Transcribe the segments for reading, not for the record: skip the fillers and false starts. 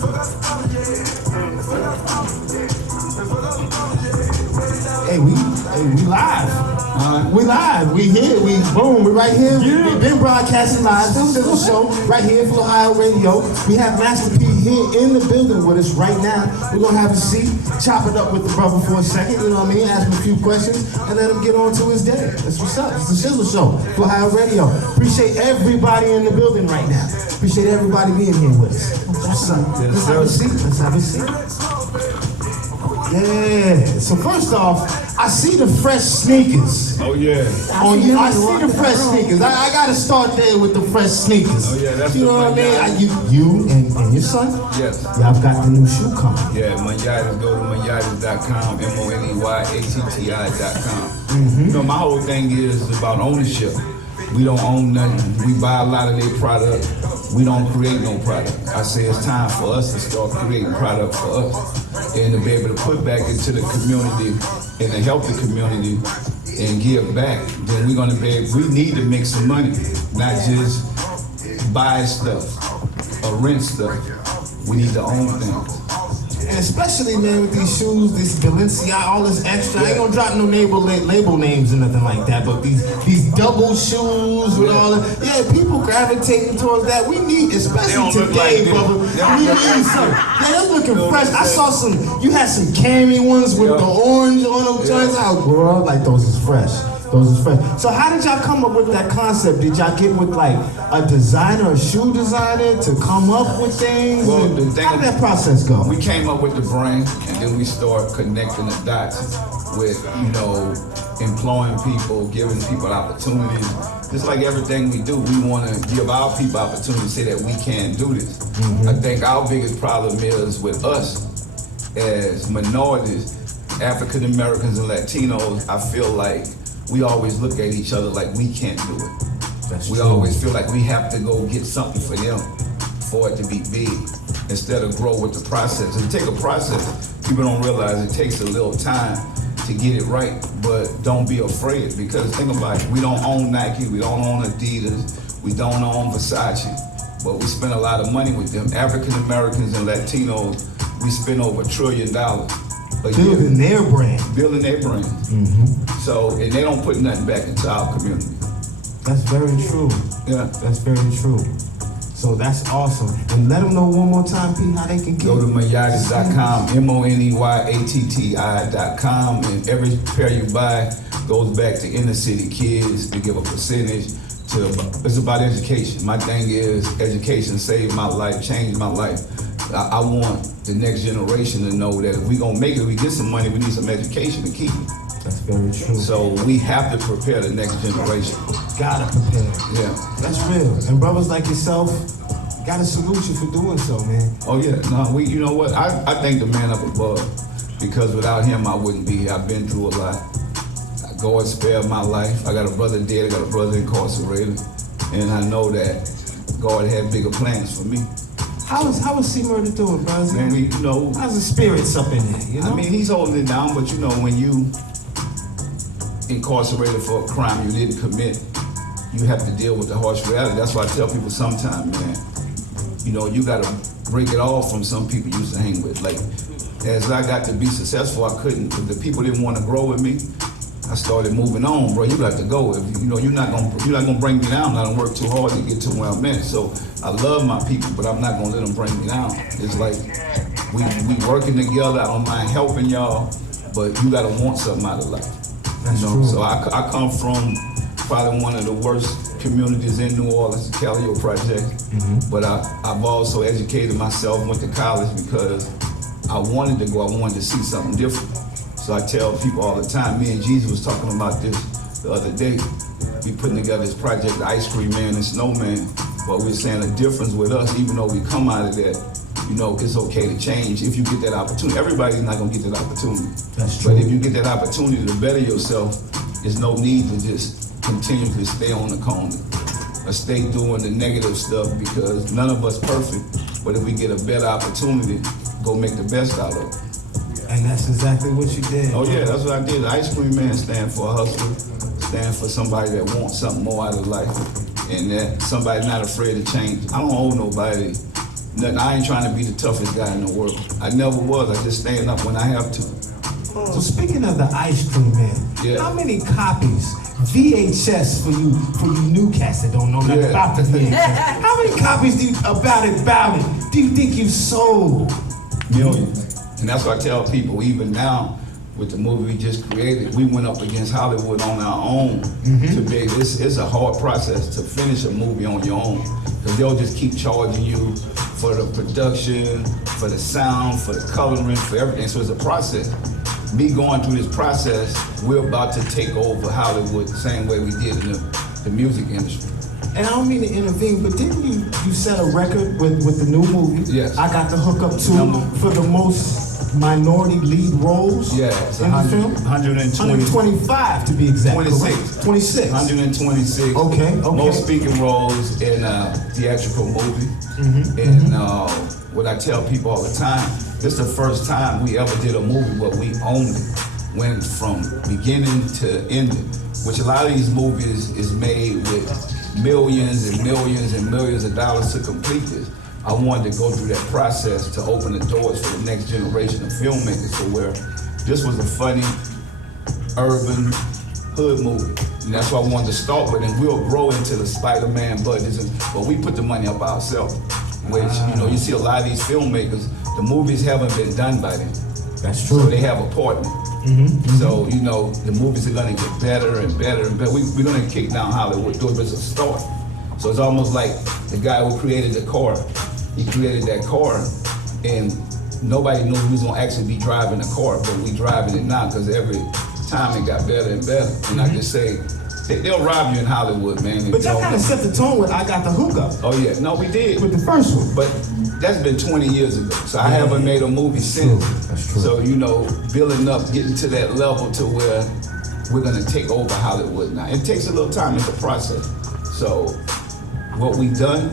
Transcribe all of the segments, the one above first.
Hey, we live. We live. We here. We right here. We've been broadcasting live. This is a show right here for Ohio Radio. We have Master P here in the building with us right now. We're gonna have a seat, chop it up with the brother for a second. You know what I mean? Ask him a few questions and let him get on to his day. That's what's up. It's the SHIZZLE Show for Ohio Radio. Appreciate everybody in the building right now. Appreciate everybody being here with us. What's up? Let's have a seat. Let's have a seat. Yeah. So first off, I see the fresh sneakers. Oh yeah. On you, I see the fresh sneakers. I gotta start there with the fresh sneakers. Oh yeah, that's you know what I mean. You and your son. Yes. Y'all got the new shoe coming. Yeah, Manyatis. Go to manyatis.com, MONEYATTI.com. You know, my whole thing is about ownership. We don't own nothing. We buy a lot of their product. We don't create no product. I say it's time for us to start creating product for us and to be able to put back into the community and to help the community and give back. Then we're gonna we need to make some money, not just buy stuff or rent stuff. We need to own things. And especially, man, with these shoes, this Balenciaga, all this extra. I ain't gonna drop no label names or nothing like that, but these double shoes with all the, people gravitating towards that. We need, especially today, brother. We need some. Yeah, they're looking fresh. I saw you had some cami ones with the orange on them joints. Oh, bro, like those is fresh. Those is fresh. So how did y'all come up with that concept? Did y'all get with like a designer, a shoe designer to come up with things? Well, how did that process go? We came up with the brand and then we start connecting the dots with, employing people, giving people opportunities. Just like everything we do, we want to give our people opportunities to say that we can do this. I think our biggest problem is with us as minorities, African Americans and Latinos. I feel like we always look at each other like we can't do it. We always feel like we have to go get something for them for it to be big, instead of grow with the process. And take a process, people don't realize it takes a little time to get it right, but don't be afraid, because think about it, we don't own Nike, we don't own Adidas, we don't own Versace, but we spend a lot of money with them. African Americans and Latinos, we spend over $1 trillion. Building their brand. Building their brand. So, and they don't put nothing back into our community. That's very true. Yeah. That's very true. So that's awesome. And let them know one more time, P, how they can get. Go to manyatis.com, MONEYATTI.com, and every pair you buy goes back to inner city kids. We give a percentage to, it's about education. My thing is education saved my life, changed my life. I want the next generation to know that if we gonna make it, we get some money, we need some education to keep it. That's very true. So we have to prepare the next generation. Gotta prepare. Yeah. That's real. And brothers like yourself, gotta salute you for doing so, man. Oh yeah, no, you know what? I thank the man up above, because without him I wouldn't be here. I've been through a lot. God spared my life. I got a brother dead, I got a brother incarcerated, and I know that God had bigger plans for me. How is C-Murder doing, brother? Man, how's the spirits up in there, you know? I mean, he's holding it down, but when you incarcerated for a crime you didn't commit, you have to deal with the harsh reality. That's why I tell people sometimes, man, you gotta break it off from some people you used to hang with. Like, as I got to be successful, I couldn't, but the people didn't want to grow with me, I started moving on, bro. You got to go. If you're not gonna bring me down. I don't work too hard to get to where I'm at. So I love my people, but I'm not gonna let them bring me down. It's like we working together. I don't mind helping y'all, but you gotta want something out of life. That's true. So I come from probably one of the worst communities in New Orleans, the Calio Project. But I've also educated myself, went to college because I wanted to go. I wanted to see something different. So I tell people all the time, me and Jesus was talking about this the other day. We putting together this project, the Ice Cream Man and Snowman, but we're saying the difference with us, even though we come out of that, it's okay to change if you get that opportunity. Everybody's not gonna get that opportunity. That's true. But if you get that opportunity to better yourself, there's no need to just continuously stay on the corner or stay doing the negative stuff, because none of us perfect. But if we get a better opportunity, go make the best out of it. And that's exactly what you did. Oh yeah, that's what I did. The Ice Cream Man stand for a hustler, stand for somebody that wants something more out of life, and that somebody's not afraid to change. I don't owe nobody Nothing, I ain't trying to be the toughest guy in the world. I never was. I just stand up when I have to. So speaking of the ice cream man, how many copies, VHS for you new cats that don't know nothing about the VHS, how many copies about it, do you think you sold? Millions. And that's what I tell people, even now, with the movie we just created, we went up against Hollywood on our own to be able, it's a hard process to finish a movie on your own. Because they'll just keep charging you for the production, for the sound, for the coloring, for everything. So it's a process. Me going through this process, we're about to take over Hollywood the same way we did in the music industry. And I don't mean to intervene, but didn't you set a record with the new movie? Yes. I got the hookup too for the most minority lead roles in the film? 125 to be exact. 26. 26. 126. Okay. Most speaking roles in a theatrical movie. And what I tell people all the time, this is the first time we ever did a movie where we owned it. Went from beginning to ending, which a lot of these movies is made with millions and millions and millions of dollars to complete this. I wanted to go through that process to open the doors for the next generation of filmmakers. So where this was a funny, urban, hood movie. And that's what I wanted to start with. And we'll grow into the Spider-Man budgets. But we put the money up ourselves. Which, you see a lot of these filmmakers, the movies haven't been done by them. That's true. So they have a partner. So, the movies are gonna get better and better and better. We're gonna kick down Hollywood doors, but it's a start. So it's almost like the guy who created the car. He created that car, and nobody knew he was gonna actually be driving the car, but we driving it now because every time it got better and better. And I just say, they'll rob you in Hollywood, man. But y'all kind of set the tone with I Got the Hookup. Oh yeah, no, we did. With the first one. But that's been 20 years ago, so I haven't made a movie since. That's true. So, building up, getting to that level to where we're gonna take over Hollywood now. It takes a little time, it's a process. So, what we done,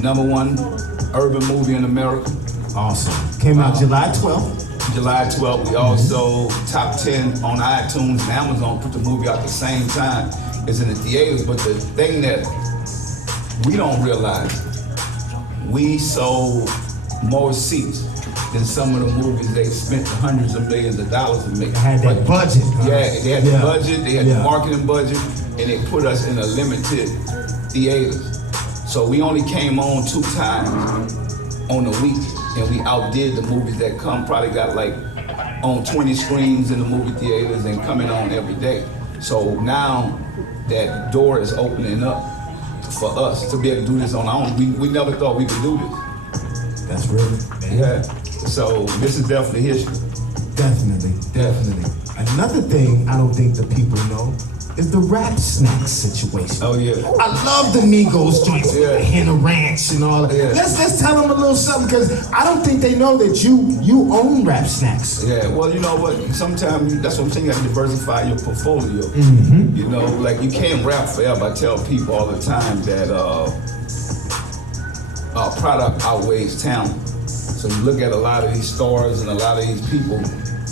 #1 urban movie in America. Awesome. Came out July 12th. July 12th, we also top 10 on iTunes and Amazon, put the movie out at the same time. It's in the theaters, but the thing that we don't realize, we sold more seats than some of the movies they spent hundreds of millions of dollars to make. They had that budget. Yeah, they had the budget, they had the marketing budget, and they put us in a limited theaters. So we only came on 2 times on a week, and we outdid the movies that probably got like on 20 screens in the movie theaters and coming on every day. So now that door is opening up for us to be able to do this on our own. We never thought we could do this. That's really, yeah. So this is definitely history. Definitely. Another thing I don't think the people know is the rap snack situation. Oh yeah. I love the Migos joints, Henna Ranch and all that. Let's tell them a little something, because I don't think they know that you own rap snacks. Yeah, well, you know what? Sometimes that's what I'm saying. You got to diversify your portfolio. Like you can't rap forever. I tell people all the time that product outweighs talent. So you look at a lot of these stars and a lot of these people,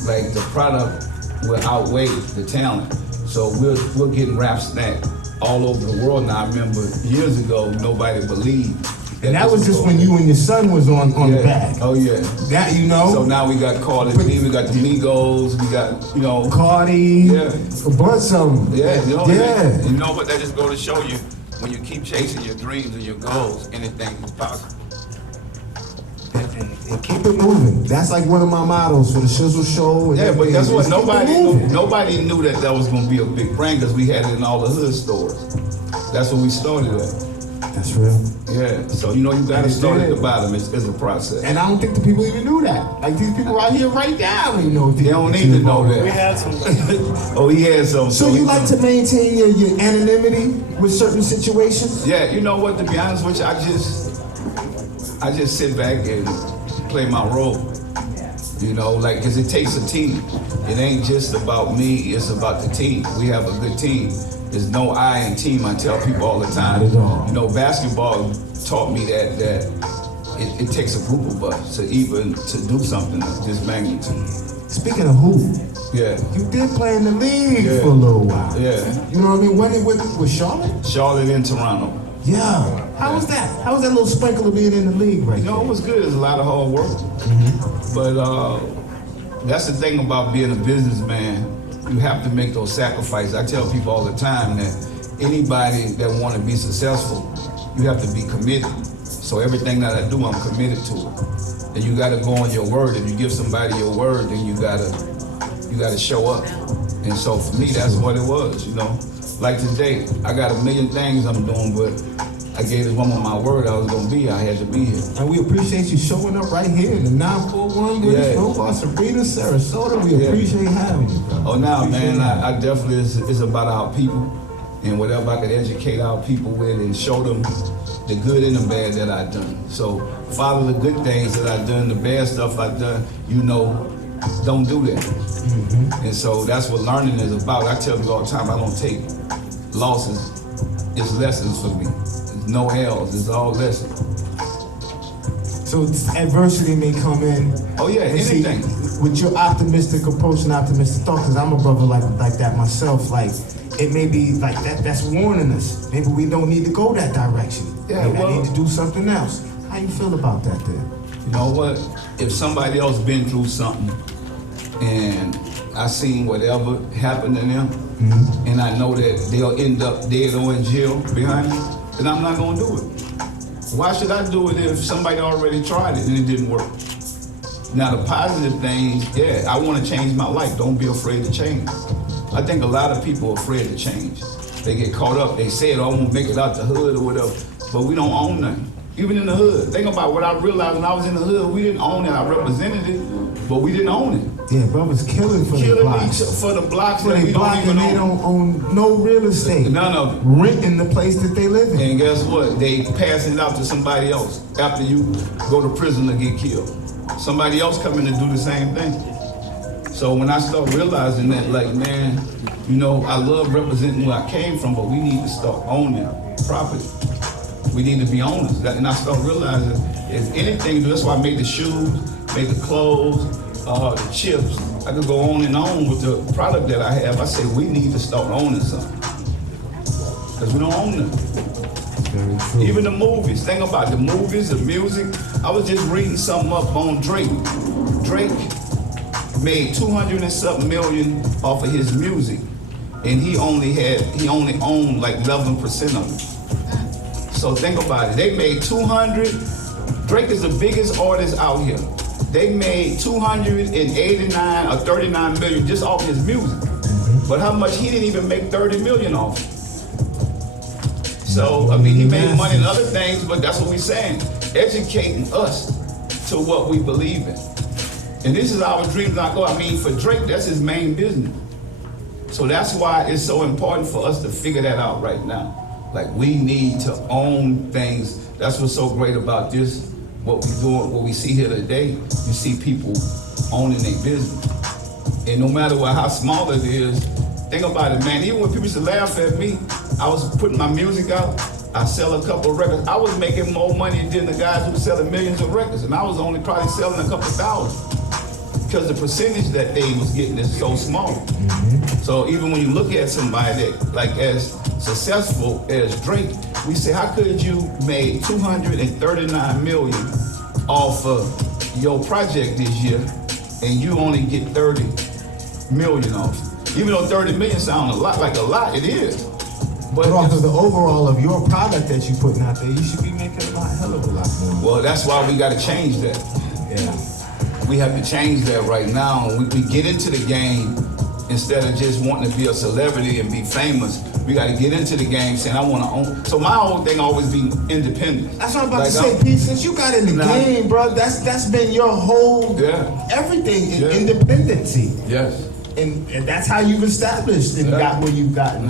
like the product will outweigh the talent. So we're getting rap snack all over the world now. I remember years ago, nobody believed. And that was just when you and your son was on the bag. Oh yeah. That So now we got Cardi B, we got the Migos, we got, Cardi, a bunch of them. Yeah, you know what? That just go to show you, when you keep chasing your dreams and your goals, anything is possible. And keep it moving. That's like one of my mottos for the SHIZZLE show. Yeah, but guess what? Nobody knew that was going to be a big brand, because we had it in all the hood stores. That's when we started at. That's real. Yeah, so you got to start at the bottom. It's a process. And I don't think the people even knew that. Like these people out here right now, they don't need to know that. We had some. Oh, he had some. So you like to maintain your anonymity with certain situations? Yeah, you know what? To be honest with you, I just sit back and play my role. Because it takes a team. It ain't just about me, it's about the team. We have a good team. There's no I in team, I tell people all the time. Basketball taught me that it takes a group of us to do something of this magnitude. Speaking of who, you did play in the league for a little while. Yeah. You know what I mean? When it with Charlotte? Charlotte and Toronto. Yeah. How was that? How was that little sprinkle of being in the league right You know, it was good. It's a lot of hard work. But that's the thing about being a businessman. You have to make those sacrifices. I tell people all the time that anybody that want to be successful, you have to be committed. So everything that I do, I'm committed to it. And you got to go on your word. If you give somebody your word, then you gotta show up. And so for me, that's what it was. You know, like today, I got a million things I'm doing, but I gave this woman my word I was gonna be. I had to be here. And we appreciate you showing up right here in the 941 British Robot, Sabrina, Sarasota. We appreciate having you, bro. Oh, now, man, I definitely, it's about our people. And whatever I could educate our people with and show them the good and the bad that I've done. So follow the good things that I've done, the bad stuff I've done, you know, don't do that. And so that's what learning is about. I tell people all the time, I don't take losses. It's lessons for me. It's no L's, it's all lessons. So adversity may come in. Oh yeah, anything. See, with your optimistic approach and optimistic thought, because I'm a brother like that myself, like it may be like that's warning us. Maybe we don't need to go that direction. Yeah, maybe I need to do something else. How you feel about that then? You know what? If somebody else been through something and I seen whatever happened to them, and I know that they'll end up dead or in jail behind me, then I'm not gonna do it. Why should I do it if somebody already tried it and it didn't work? Now the positive things, yeah, I want to change my life. Don't be afraid to change. I think a lot of people are afraid to change. They get caught up. They say, oh, I won't make it out the hood or whatever, but we don't own nothing. Even in the hood. Think about what I realized when I was in the hood. We didn't own it. I represented it, but we didn't own it. Yeah, brothers killing for the blocks. For the blocks that we don't even own. They don't own no real estate. None of it. Renting the place that they live in. And guess what? They pass it out to somebody else after you go to prison or get killed. Somebody else coming to do the same thing. So when I start realizing that, like, man, you know, I love representing where I came from, but we need to start owning property. We need to be owners. And I start realizing if anything, that's why I made the shoes, made the clothes, the chips. I could go on and on with the product that I have. I say we need to start owning something. Because we don't own them. Very true. Even the movies. Think about the movies, the music. I was just reading something up on Drake. Drake made 200 and something million off of his music. And he only owned like 11% of it. So think about it. They made 200. Drake is the biggest artist out here. They made 289 or 39 million just off his music. But how much? He didn't even make 30 million off it. So, I mean, he made money in other things, but that's what we're saying. Educating us to what we believe in. And this is our dreams, not go. I mean, for Drake, that's his main business. So that's why it's so important for us to figure that out right now. Like, we need to own things. That's what's so great about this, what we doing, what we see here today. You see people owning their business. And no matter what, how small it is, think about it, man. Even when people used to laugh at me, I was putting my music out, I sell a couple of records. I was making more money than the guys who were selling millions of records, and I was only probably selling a couple thousand. Because the percentage that they was getting is so small. So even when you look at somebody that, like, as successful as Drake, we say, how could you make 239 million off of your project this year, and you only get 30 million off? Even though 30 million sounds like a lot, it is. But off of the overall of your product that you're putting out there, you should be making a hell of a lot more. Well, that's why we got to change that. Yeah. We have to change that right now. We get into the game instead of just wanting to be a celebrity and be famous. We got to get into the game saying, I want to own. So my whole thing always be independent. That's what I'm about to say, Pete. Since you got in the game, bro, that's been your whole everything, independency. Yes. And that's how you've established and got where you've gotten.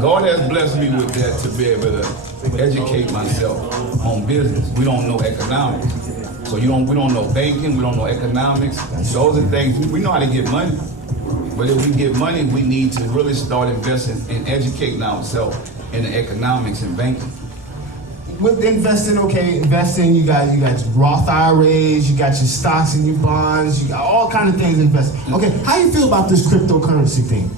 God has blessed me with that to be able to educate myself on business. We don't know economics. So we don't know banking, we don't know economics. Those are things, we know how to get money. But if we get money, we need to really start investing and educating ourselves in the economics and banking. With investing, you got your Roth IRAs, you got your stocks and your bonds, you got all kinds of things invested. Okay, how you feel about this cryptocurrency thing?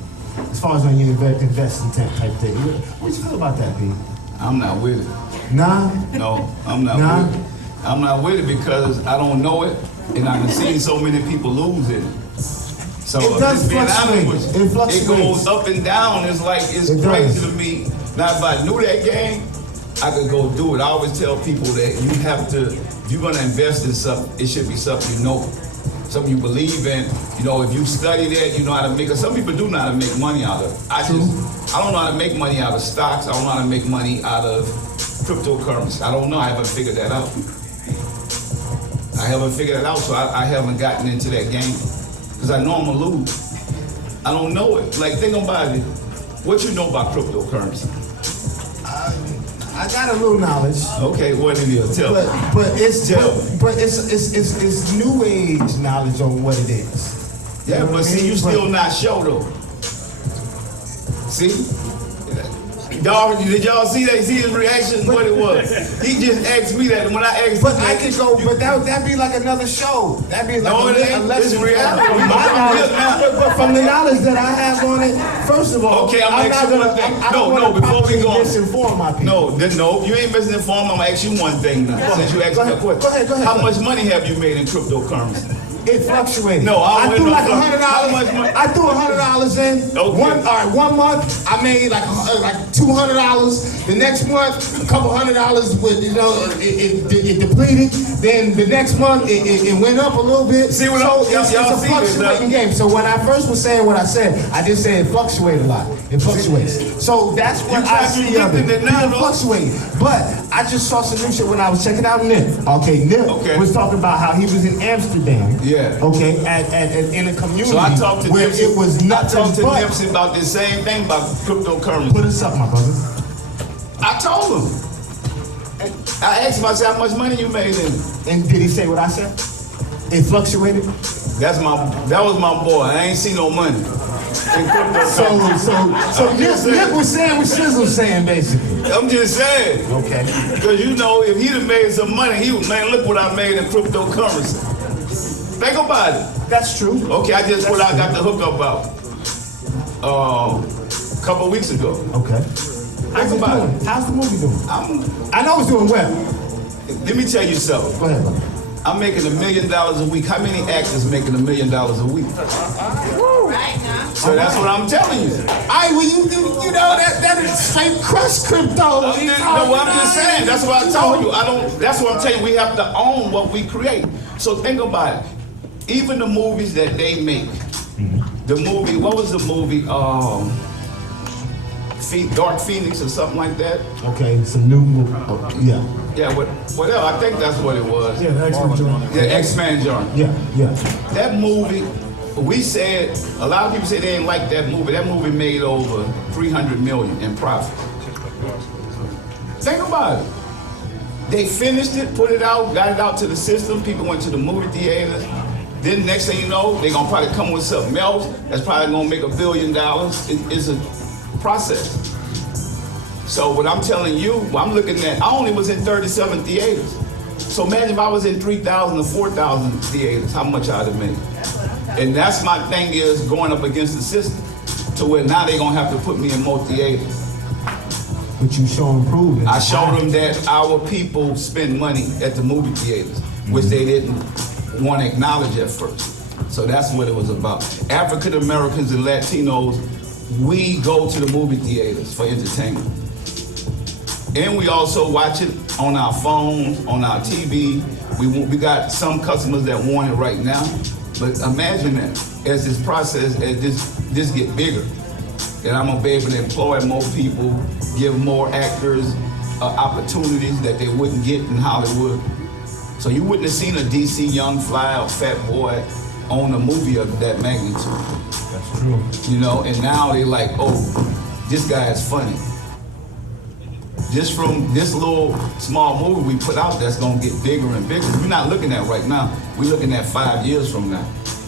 As far as when you investing type thing, what do you feel about that, Pete? I'm not with it. Nah. No, I'm not Nah. with it. I'm not with it because I don't know it, and I've seen so many people lose it. So It does just being fluctuate. honest with It you, fluctuates. it goes up and down. It's like it's It crazy does. to me. Now, if I knew that game, I could go do it. I always tell people that you have to, if you're gonna invest in something, it should be something you know, something you believe in. You know, if you study that, you know how to make it. Some people do know how to make money out of it. I don't know how to make money out of stocks. I don't know how to make money out of cryptocurrency. I don't know. I haven't figured that out. So I haven't gotten into that game because I know I'm gonna lose. I don't know it. Like, think about it. What you know about cryptocurrency? I got a little knowledge. Okay, what it is? Tell me. But it's Tell me. but it's new age knowledge on what it is. Yeah, You know but what I see, mean? you still not sure though. See? Y'all, did y'all see that? See his reaction? What it was? He just asked me that, and when I asked But him I that, could go, but that'd be like another show. That'd be like No, it ain't. a lesson. It's reality. We My gonna knowledge, do it now. but from the knowledge that I have on it, first of all, Okay, I'm not asking gonna. one thing. I don't No, wanna before we properly go on. misinform my people. No, you ain't misinformed. I'm gonna ask you one thing now. Since you asked me a question. Go ahead. How much money have you made in cryptocurrency? It fluctuates. No, I I don't threw know. like How much $100. money? I threw $100 in. Okay. One month I made like $200. The next month, a couple $100 with it depleted. Then the next month it went up a little bit. See what so y'all it's see a this, fluctuating game. So when I first was saying what I said, I did say it fluctuated a lot. It fluctuates. So that's what I see of it. contradicting it now, It though. fluctuates. But I just saw some new shit when I was checking out Nip. Okay, Nip was talking about how he was in Amsterdam. Yeah. Okay, in a community So I talked to where Nipsey. it was nothing I talked to but. Nipsey about the same thing about cryptocurrency. Put us up, my brother. I told him. I asked him, I said, how much money you made in it? And did he say what I said? It fluctuated. That was my boy. I ain't see no money in cryptocurrency. So Nip was saying what SHIZZLE was saying, basically. I'm just saying. Okay. Because you know, if he'd have made some money, he would, man, look what I made in cryptocurrency. Think about it. That's true. Okay, I just I got the hookup out a couple of weeks ago. Okay. How's Think it about doing? it. How's the movie doing? I know it's doing well. Let me tell you something. Go ahead, brother. I'm making $1 million a week. How many actors making $1 million a week? So that's what I'm telling you. You know that is straight crush crypto. I'm just saying. That's what I told you. That's what I'm telling you. We have to own what we create. So think about it. Even the movies that they make. The movie. What was the movie? Dark Phoenix or something like that. Okay, some new movie. Yeah. Yeah, whatever. I think that's what it was. Yeah, the X-Men joint. Yeah, X-Men joint. Yeah. That movie, we said, a lot of people say they didn't like that movie. That movie made over $300 million in profit. Think about it. They finished it, put it out, got it out to the system. People went to the movie theaters. Then next thing you know, they're gonna probably come with something else that's probably gonna make $1 billion. It's a process. So what I'm telling you, I'm looking at, I only was in 37 theaters. So imagine if I was in 3,000 or 4,000 theaters, how much I'd have made. And that's my thing is going up against the system to where now they're gonna have to put me in more theaters. But you show improvement. I showed them that our people spend money at the movie theaters, which they didn't want to acknowledge at first. So that's what it was about. African Americans and Latinos, we go to the movie theaters for entertainment. And we also watch it on our phones, on our TV. We got some customers that want it right now. But imagine that as this process, as this get bigger, that I'm gonna be able to employ more people, give more actors opportunities that they wouldn't get in Hollywood. So you wouldn't have seen a DC young fly or fat boy on a movie of that magnitude. That's true. You know, and now they like, oh, this guy is funny. Just from this little small movie we put out that's gonna get bigger and bigger. We're not looking at right now. We're looking at 5 years from now,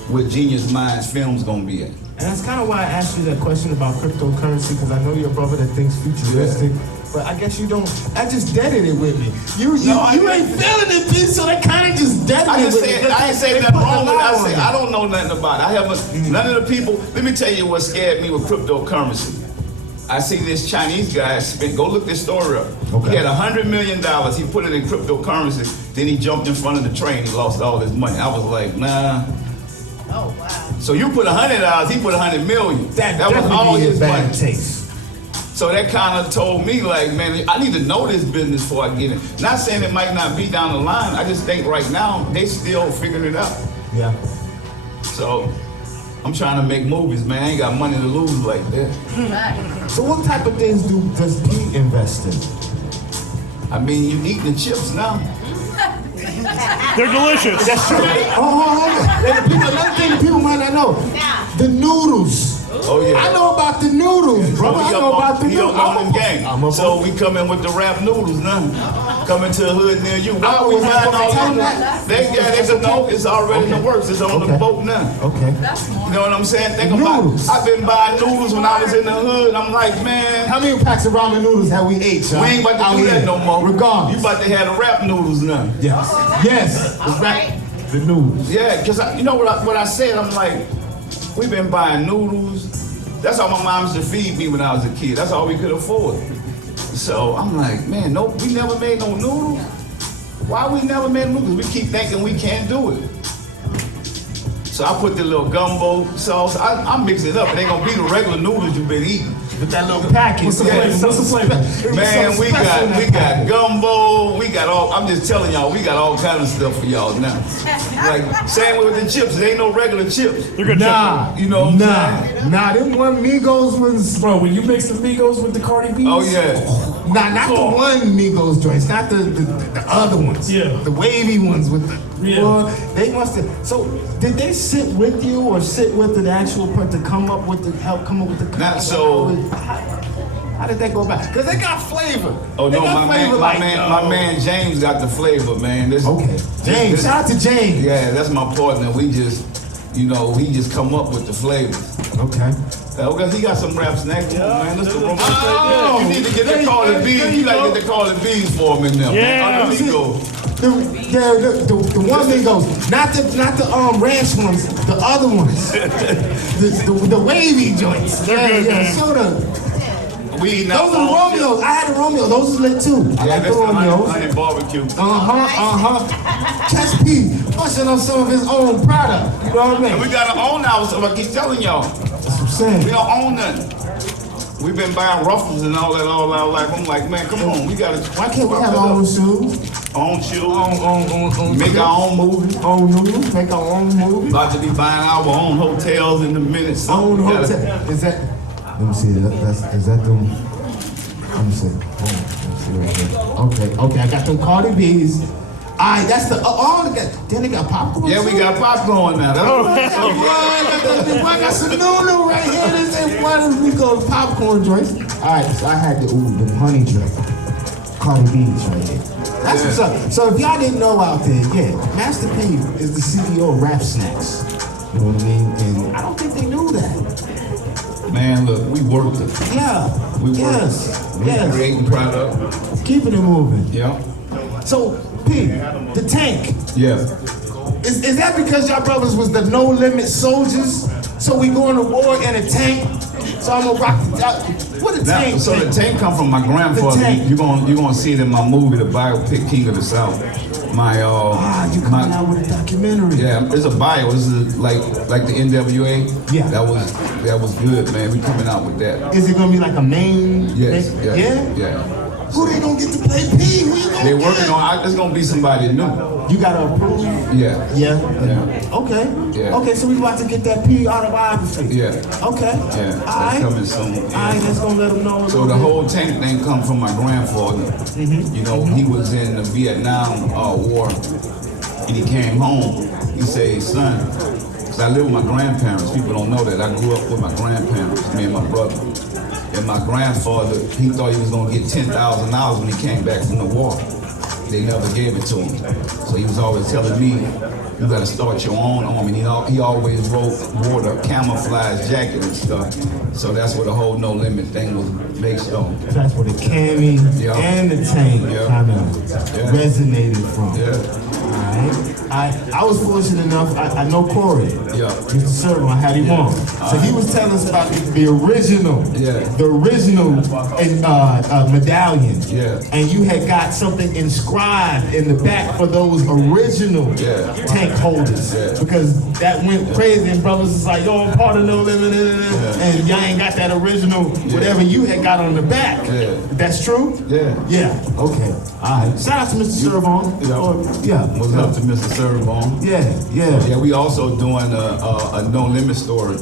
where Genius Minds Film's gonna be at. And that's kind of why I asked you that question about cryptocurrency, because I know you're a brother that thinks futuristic. Yeah. But I guess you don't. I just deaded it with me. You ain't feeling it, B, so they kind of just deaded it with me. I ain't say nothing wrong with it. I say I don't know nothing about it. I haven't. None of the people. Let me tell you what scared me with cryptocurrency. I see this Chinese guy spent, go look this story up. Okay. He had $100 million, he put it in cryptocurrency, then he jumped in front of the train, he lost all his money. I was like, nah. Oh, wow. So you put $100, he put $100 million. That was all his money. Taste. So that kind of told me, like, man, I need to know this business before I get in. Not saying it might not be down the line, I just think right now, they still figuring it out. Yeah. So, I'm trying to make movies, man. I ain't got money to lose like that. So what type of things does Pete invest in? I mean, you eating the chips now. They're delicious. That's true. Hold on. Another thing people might not know. The noodles. Oh yeah. I know about the noodles, bro. I know about the noodles. I'm gang. So we come in with the rap noodles now. Coming to a hood near you. Why are we buying all that? They know it's already in the works. It's on the boat now. Okay. You know what I'm saying? Think about it. I've been buying noodles when I was in the hood. I'm like, man. How many packs of ramen noodles have we ate, son? We ain't about to do that no more. Regardless. You about to have the rap noodles now. Yes. Yes. It's rap. The noodles. Yeah, because you know what I said? I'm like, we've been buying noodles. That's all my mom used to feed me when I was a kid. That's all we could afford. So I'm like, man, no, we never made no noodles. Why we never made noodles? We keep thinking we can't do it. So I put the little gumbo sauce. I mix it up. It ain't gonna be the regular noodles you've been eating. With that little package. What's the flavor? Man, we got gumbo. We got all. I'm just telling y'all, we got all kind of stuff for y'all now. Like same way with the chips. There ain't no regular chips. They're good chips. You know what I'm saying? Them one Migos ones. Bro, when you mix the Migos with the Cardi B's. Oh yeah. Not the one Migos joints, not the other ones. Yeah. The wavy ones with the. Yeah. Well, they must have. So did they sit with you or sit with the actual person to come up with the Not so. How did that go about? Because they got flavor. Oh they no, got my man James got the flavor, man. Okay. James, shout out to James. Yeah, that's my partner. We just, he just come up with the flavors. Okay. Okay, he got some rap snacks, man. Let's go. Oh, you need to get the Cardi B. You gotta get the Cardi B's for him in there. Yeah. The one Migos, not the ranch ones, the other ones, the wavy joints. Soda. We eating Those are Romeos. I had a Romeo. Those is lit too. I like the Romeos. Honey barbecue. Catch P pushing on some of his own product. You know what I mean? And we gotta own ours. So I keep telling y'all. That's what I'm saying. We don't own nothing. We've been buying Ruffles and all that all our life. I'm like, man, come on. We gotta. Why can't we have our own shoes? Own shoes. Own Make our own movie. Own noodles. Make our own movie. About to be buying our own hotels in a minute. So Own hotel. Is that? Let me see. Is that them? Let me see. Right here. Okay. I got them Cardi B's. Alright, that's the then they got popcorn. yeah, we got popcorn now. I got some noodle right here. This ain't one we go popcorn joints. Alright, so I had the honey drink. Cardi B's right here. That's what's up. So if y'all didn't know out there, Master P is the CEO of Rap Snacks. You know what I mean? And I don't think they knew that. Man, look, we worked it. Yeah. We worked it. We creating product. Keeping it moving. Yeah. So, P, the tank. Yeah. Is that because y'all brothers was the no limit soldiers? So we going to war in a tank? So I'm gonna rock what a tank. So the tank come from my grandfather. You're gonna see it in my movie, the biopic King of the South. You coming out with a documentary. Yeah, it's a bio. This is like the NWA. Yeah. That was good, man. We coming out with that. Is it gonna be like a main? Yes. Yeah. Who they gonna get to play P? They working on. It's gonna be somebody new. You gotta approve. Yeah. Okay. Yeah. Okay, so we about to get that P autobiography. Yeah. Okay. Yeah. Alright. Coming soon. Alright, that's gonna let them know. So the whole tank thing come from my grandfather. You know, he was in the Vietnam War, and he came home. He said, son, because I live with my grandparents. People don't know that. I grew up with my grandparents, me and my brother. And my grandfather, he thought he was gonna get $10,000 when he came back from the war. They never gave it to him. So he was always telling me, you gotta start your own army. And he always wore the camouflage jacket and stuff. So that's where the whole no limit thing was based on. That's where the cami and the tank kind of resonated from. Yeah. I was fortunate enough. I know Corey. Yeah. Mr. Servo, I had him on. So he was telling us about the original, medallion. Yeah. And you had got something inscribed in the back for those original tank holders. Yeah. Because that went crazy and brothers was like, yo, I'm part of No Limit, and y'all ain't got that original, whatever you had got on the back. Yeah. That's true? Yeah. Yeah. Okay. All right. Shout out to Mr. Servon. What's up to Mr. Servon? Yeah. We also doing a No Limit story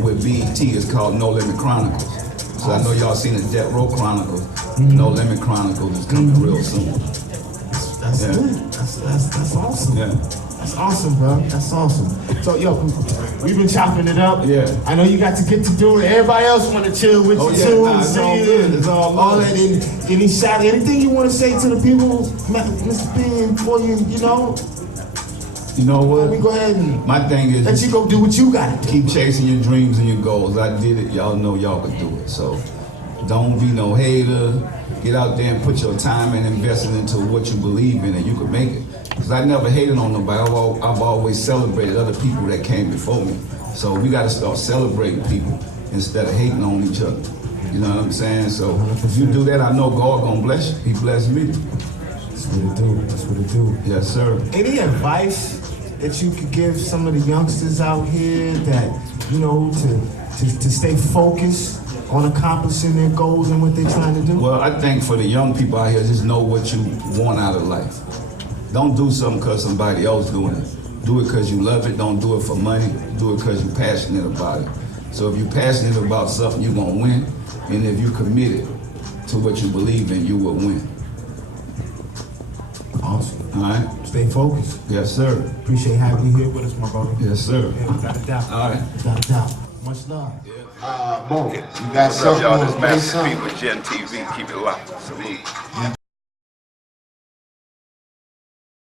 with BET. It's called No Limit Chronicles. So I know y'all seen the Death Row Chronicles. No Limit Chronicles is coming real soon. That's good. That's awesome. Yeah. That's awesome, bro. That's awesome. So, yo, we've been chopping it up. Yeah. I know you got to get to do it. Everybody else want to chill with you too. Nah, it's all good. It's all that. Anything you want to say to the people, Mr. P, before you know? You know what? We go ahead and my thing is let you go do what you got to do. Keep chasing your dreams and your goals. I did it. Y'all know y'all can do it. So don't be no hater. Get out there and put your time and invest it into what you believe in, and you can make it. Because I never hated on nobody. I've always celebrated other people that came before me. So we got to start celebrating people instead of hating on each other. You know what I'm saying? So if you do that, I know God gonna bless you. He blessed me. That's what it do. That's what it do. Yes, sir. Any advice that you could give some of the youngsters out here that, you know, to stay focused on accomplishing their goals and what they're trying to do? Well, I think for the young people out here, just know what you want out of life. Don't do something because somebody else doing it. Do it because you love it. Don't do it for money. Do it because you're passionate about it. So if you're passionate about something, you're going to win. And if you're committed to what you believe in, you will win. Awesome. All right? Stay focused. Yes, sir. Appreciate having you here with us, my brother. Yes, sir. Yeah, without a doubt. All right. Without a doubt. Much love. Mo, you got something Y'all, on this play Master P something? with GINTV. Keep it locked. Salute.